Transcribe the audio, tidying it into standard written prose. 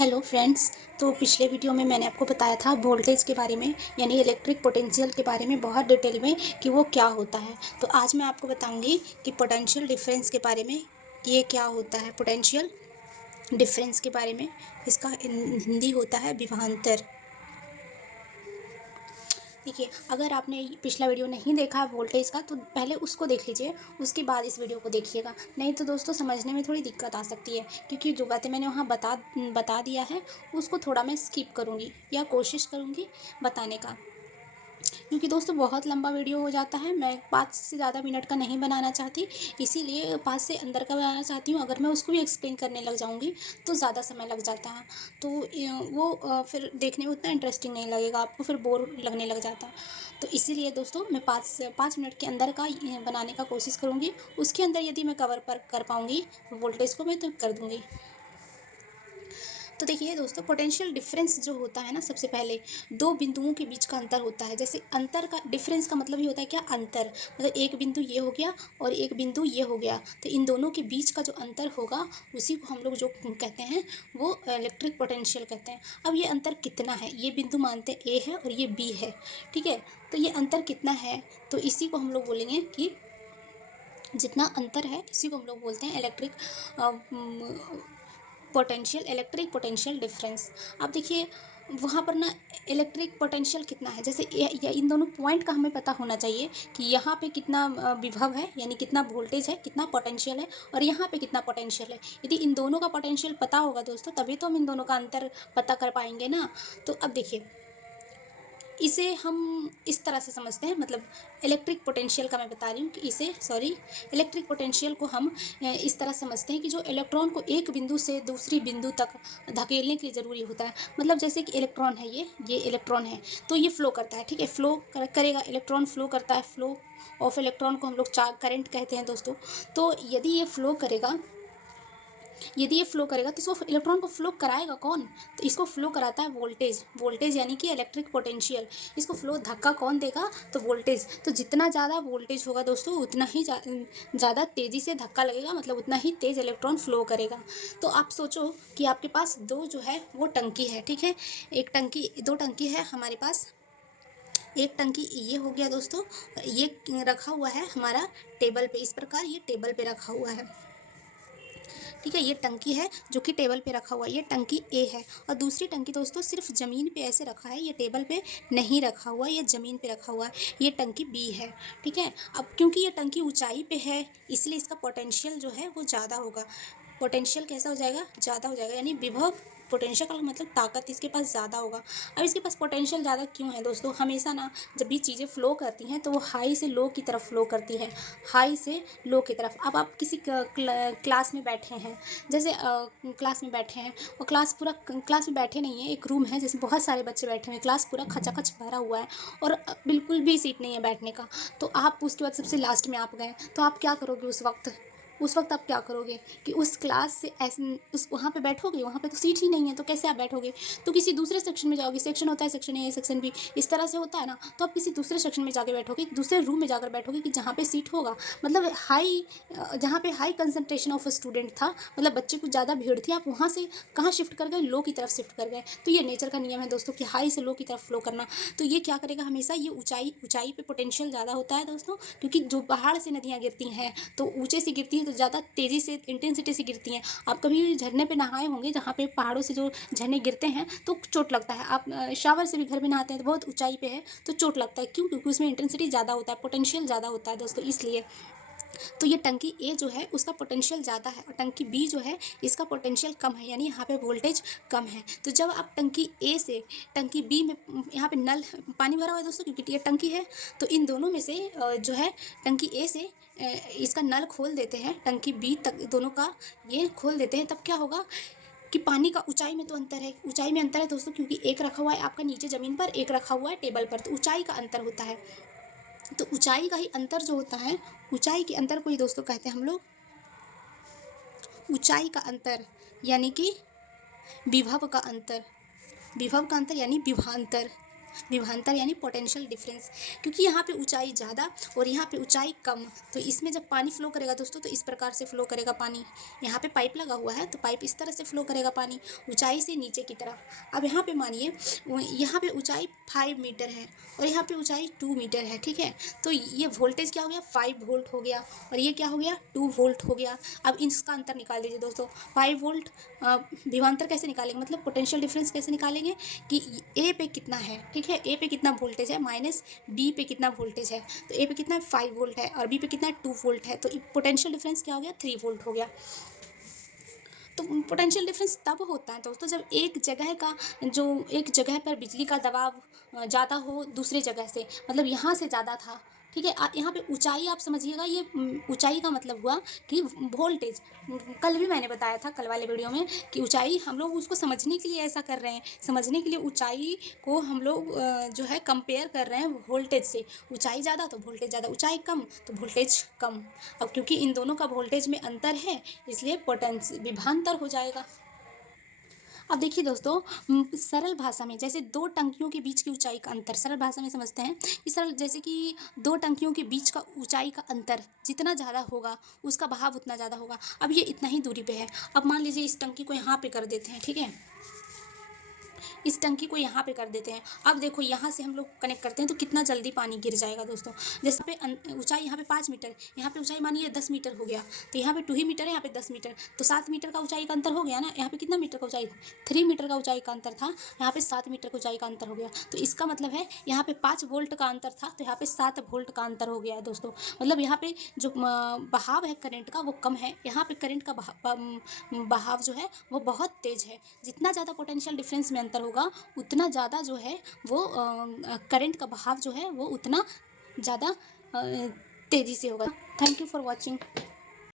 Hello friends. तो पिछले video में मैंने आपको बताया था वोल्टेज के बारे में, यानी इलेक्ट्रिक पोटेंशियल के बारे में बहुत डिटेल में कि वो क्या होता है। तो आज मैं आपको बताऊंगी कि पोटेंशियल डिफरेंस के बारे में कि ये क्या होता है। पोटेंशियल डिफरेंस के बारे में इसका हिंदी होता है विभवांतर। देखिए, अगर आपने पिछला वीडियो नहीं देखा वोल्टेज का तो पहले उसको देख लीजिए, उसके बाद इस वीडियो को देखिएगा। नहीं तो दोस्तों समझने में थोड़ी दिक्कत आ सकती है, क्योंकि जो बातें मैंने वहाँ बता दिया है उसको थोड़ा मैं स्किप करूँगी या कोशिश करूँगी बताने का, क्योंकि दोस्तों बहुत लंबा वीडियो हो जाता है। मैं 5 से ज़्यादा मिनट का नहीं बनाना चाहती, इसीलिए 5 से अंदर का बनाना चाहती हूँ। अगर मैं उसको भी एक्सप्लेन करने लग जाऊँगी तो ज़्यादा समय लग जाता है, तो वो फिर देखने में उतना इंटरेस्टिंग नहीं लगेगा, आपको फिर बोर लगने लग जाता है। तो इसीलिए दोस्तों मैं 5 मिनट के अंदर का बनाने का कोशिश करूँगी। उसके अंदर यदि मैं कवर कर पाऊँगी वोल्टेज को मैं तो कर दूँगी। तो देखिए दोस्तों, पोटेंशियल डिफरेंस जो होता है ना, सबसे पहले दो बिंदुओं के बीच का अंतर होता है। जैसे अंतर का डिफरेंस का मतलब ही होता है क्या, अंतर। मतलब एक बिंदु ये हो गया और एक बिंदु ये हो गया, तो इन दोनों के बीच का जो अंतर होगा उसी को हम लोग जो कहते हैं वो इलेक्ट्रिक पोटेंशियल कहते हैं। अब ये अंतर कितना है, ये बिंदु मानते हैं ए है और ये बी है, ठीक है। तो ये अंतर कितना है, तो इसी को हम लोग बोलेंगे कि जितना अंतर है इसी को हम लोग बोलते हैं electric potential, electric potential difference. अब देखिए वहाँ पर ना इलेक्ट्रिक पोटेंशियल कितना है, जैसे इन दोनों पॉइंट का हमें पता होना चाहिए कि यहाँ पे कितना विभव है, यानी कितना वोल्टेज है, कितना पोटेंशियल है, और यहाँ पे कितना पोटेंशियल है। यदि इन दोनों का पोटेंशियल पता होगा दोस्तों, तभी तो हम इन दोनों का अंतर पता कर पाएंगे ना। तो अब देखिए, इसे हम इस तरह से समझते हैं, मतलब इलेक्ट्रिक पोटेंशियल का मैं बता रही हूँ कि इलेक्ट्रिक पोटेंशियल को हम इस तरह समझते हैं कि जो इलेक्ट्रॉन को एक बिंदु से दूसरी बिंदु तक धकेलने के लिए ज़रूरी होता है। मतलब जैसे कि इलेक्ट्रॉन है, ये इलेक्ट्रॉन है, तो ये फ्लो करता है, ठीक है, फ्लो करेगा, इलेक्ट्रॉन फ्लो करता है। फ्लो ऑफ इलेक्ट्रॉन को हम लोग करंट कहते हैं दोस्तों। तो यदि ये फ्लो करेगा तो इसको इलेक्ट्रॉन को फ्लो कराएगा कौन, तो इसको फ्लो कराता है वोल्टेज यानी कि इलेक्ट्रिक पोटेंशियल। इसको फ्लो धक्का कौन देगा, तो वोल्टेज। तो जितना ज़्यादा वोल्टेज होगा दोस्तों उतना ही ज़्यादा तेज़ी से धक्का लगेगा, मतलब उतना ही तेज़ इलेक्ट्रॉन फ्लो करेगा। तो आप सोचो कि आपके पास दो जो है वो टंकी है, ठीक है, दो टंकी है हमारे पास। एक टंकी ये हो गया दोस्तों, ये रखा हुआ है हमारा टेबल पे, इस प्रकार ये टेबल पे रखा हुआ है, ठीक है। ये टंकी है जो कि टेबल पे रखा हुआ है, ये टंकी ए है। और दूसरी टंकी दोस्तों सिर्फ ज़मीन पे ऐसे रखा है, ये टेबल पे नहीं रखा हुआ, ये ज़मीन पे रखा हुआ है, ये टंकी बी है, ठीक है। अब क्योंकि ये टंकी ऊंचाई पे है इसलिए इसका पोटेंशियल जो है वो ज़्यादा होगा। पोटेंशियल कैसा हो जाएगा, ज़्यादा हो जाएगा, यानी विभव, पोटेंशियल का मतलब ताकत इसके पास ज़्यादा होगा। अब इसके पास पोटेंशियल ज़्यादा क्यों है दोस्तों, हमेशा ना जब भी चीज़ें फ़्लो करती हैं तो वो हाई से लो की तरफ फ़्लो करती है, हाई से लो की तरफ। अब आप किसी क्लास में बैठे हैं, जैसे क्लास में बैठे हैं और क्लास में बैठे नहीं हैं, एक रूम है जिसमें बहुत सारे बच्चे बैठे हुए हैं, क्लास पूरा खचाखच भरा हुआ है और बिल्कुल भी सीट नहीं है बैठने का। तो आप उसके बाद सबसे लास्ट में आप गए, तो आप क्या करोगे उस वक्त आप क्या करोगे कि उस क्लास से ऐसे उस वहाँ पे बैठोगे, वहाँ पे तो सीट ही नहीं है, तो कैसे आप बैठोगे, तो किसी दूसरे सेक्शन में जाओगे। सेक्शन होता है, सेक्शन ए, सेक्शन बी, इस तरह से होता है ना। तो आप किसी दूसरे सेक्शन में जाके बैठोगे, दूसरे रूम में जाकर बैठोगे कि जहाँ पे सीट होगा, मतलब जहाँ पे हाई कंसंट्रेशन ऑफ स्टूडेंट था, मतलब बच्चे कुछ ज़्यादा भीड़ थी, आप वहाँ से कहाँ शिफ्ट कर गए, लो की तरफ शिफ्ट कर गए। तो ये नेचर का नियम है दोस्तों कि हाई से लो की तरफ फ्लो करना। तो ये क्या करेगा, हमेशा ये ऊंचाई पे पोटेंशियल ज़्यादा होता है दोस्तों, क्योंकि जो पहाड़ से नदियाँ गिरती हैं तो ऊंचे से गिरती हैं तो ज़्यादा तेज़ी से, इंटेंसिटी से गिरती हैं। आप कभी झरने पे नहाए होंगे जहाँ पे पहाड़ों से जो झरने गिरते हैं तो चोट लगता है। आप शावर से भी घर में नहाते हैं तो बहुत ऊंचाई पे है तो चोट लगता है, क्यों, क्योंकि उसमें इंटेंसिटी ज़्यादा होता है, पोटेंशियल ज़्यादा होता है दोस्तों, इसलिए। तो ये टंकी ए जो है उसका पोटेंशियल ज़्यादा है और टंकी बी जो है इसका पोटेंशियल कम है, यानी यहाँ पे वोल्टेज कम है। तो जब आप टंकी ए से टंकी बी में, यहाँ पे नल पानी भरा हुआ है दोस्तों क्योंकि ये टंकी है, तो इन दोनों में से जो है टंकी ए से इसका नल खोल देते हैं, टंकी बी तक दोनों का ये खोल देते हैं, तब क्या होगा कि पानी का ऊंचाई में तो अंतर है, ऊंचाई में अंतर है दोस्तों, क्योंकि एक रखा हुआ है आपका नीचे ज़मीन पर, एक रखा हुआ है टेबल पर, तो ऊंचाई का अंतर होता है। तो ऊंचाई का ही अंतर जो होता है, ऊंचाई के अंतर को ही दोस्तों कहते हैं हम लोग ऊंचाई का अंतर, यानी कि विभव का अंतर यानी विभवांतर। विभवांतर यानी पोटेंशियल डिफरेंस, क्योंकि यहाँ पे ऊंचाई ज़्यादा और यहाँ पे ऊंचाई कम, तो इसमें जब पानी फ्लो करेगा दोस्तों तो इस प्रकार से फ्लो करेगा पानी। यहाँ पे पाइप लगा हुआ है तो पाइप इस तरह से फ्लो करेगा पानी ऊंचाई से नीचे की तरफ। अब यहाँ पे मानिए यहाँ पे ऊंचाई 5 मीटर है और यहाँ पे ऊंचाई 2 मीटर है, ठीक है। तो ये वोल्टेज क्या हो गया, 5 वोल्ट हो गया और ये क्या हो गया, 2 वोल्ट हो गया। अब इसका अंतर निकाल दीजिए दोस्तों। 5 वोल्ट विभवांतर कैसे निकालेंगे, मतलब पोटेंशियल डिफरेंस कैसे निकालेंगे कि ए पे कितना है, ठीक है। ए पे कितना वोल्टेज है माइनस बी पे कितना वोल्टेज है, तो ए पे कितना है 5 वोल्ट है और बी पे कितना है 2 वोल्ट है, तो पोटेंशियल डिफरेंस क्या हो गया, 3 वोल्ट हो गया। तो पोटेंशियल डिफरेंस तब होता है दोस्तों जब एक जगह पर बिजली का दबाव ज़्यादा हो दूसरे जगह से, मतलब यहाँ से ज़्यादा था, ठीक है। यहाँ पे ऊंचाई आप समझिएगा, ये ऊंचाई का मतलब हुआ कि वोल्टेज, कल भी मैंने बताया था कल वाले वीडियो में कि ऊंचाई हम लोग उसको समझने के लिए ऐसा कर रहे हैं, समझने के लिए ऊंचाई को हम लोग जो है कंपेयर कर रहे हैं वोल्टेज से। ऊंचाई ज़्यादा तो वोल्टेज ज़्यादा, ऊंचाई कम तो वोल्टेज कम। अब क्योंकि इन दोनों का वोल्टेज में अंतर है इसलिए विभवांतर हो जाएगा। अब देखिए दोस्तों, सरल भाषा में जैसे दो टंकियों के बीच की ऊंचाई का अंतर सरल भाषा में समझते हैं कि सरल जैसे कि दो टंकियों के बीच का ऊंचाई का अंतर जितना ज़्यादा होगा उसका बहाव उतना ज़्यादा होगा। अब ये इतना ही दूरी पे है। अब मान लीजिए इस टंकी को यहाँ पे कर देते हैं, ठीक है, इस टंकी को यहाँ पे कर देते हैं। अब देखो यहाँ से हम लोग कनेक्ट करते हैं तो कितना जल्दी पानी गिर जाएगा दोस्तों। जैसे पे ऊंचाई यहाँ पे 5 मीटर, यहाँ पे ऊंचाई मानिए 10 मीटर हो गया, तो यहाँ पे 2 ही मीटर है, यहाँ पे 10 मीटर, तो 7 मीटर का ऊंचाई का अंतर हो गया ना। यहाँ पे कितना मीटर का ऊंचाई, 3 मीटर का ऊंचाई का अंतर था, यहाँ पे 7 मीटर का ऊंचाई का अंतर हो गया। तो इसका मतलब है यहाँ पे 5 वोल्ट का अंतर था तो यहाँ पे 7 वोल्ट का अंतर हो गया है दोस्तों। मतलब यहाँ पे जो बहाव है करंट का वो कम है, यहाँ पे करंट का बहाव जो है वो बहुत तेज है। जितना ज़्यादा पोटेंशियल डिफरेंस में अंतर होगा उतना ज़्यादा जो है वो करंट का बहाव जो है वो उतना ज़्यादा तेज़ी से होगा। Thank you for watching.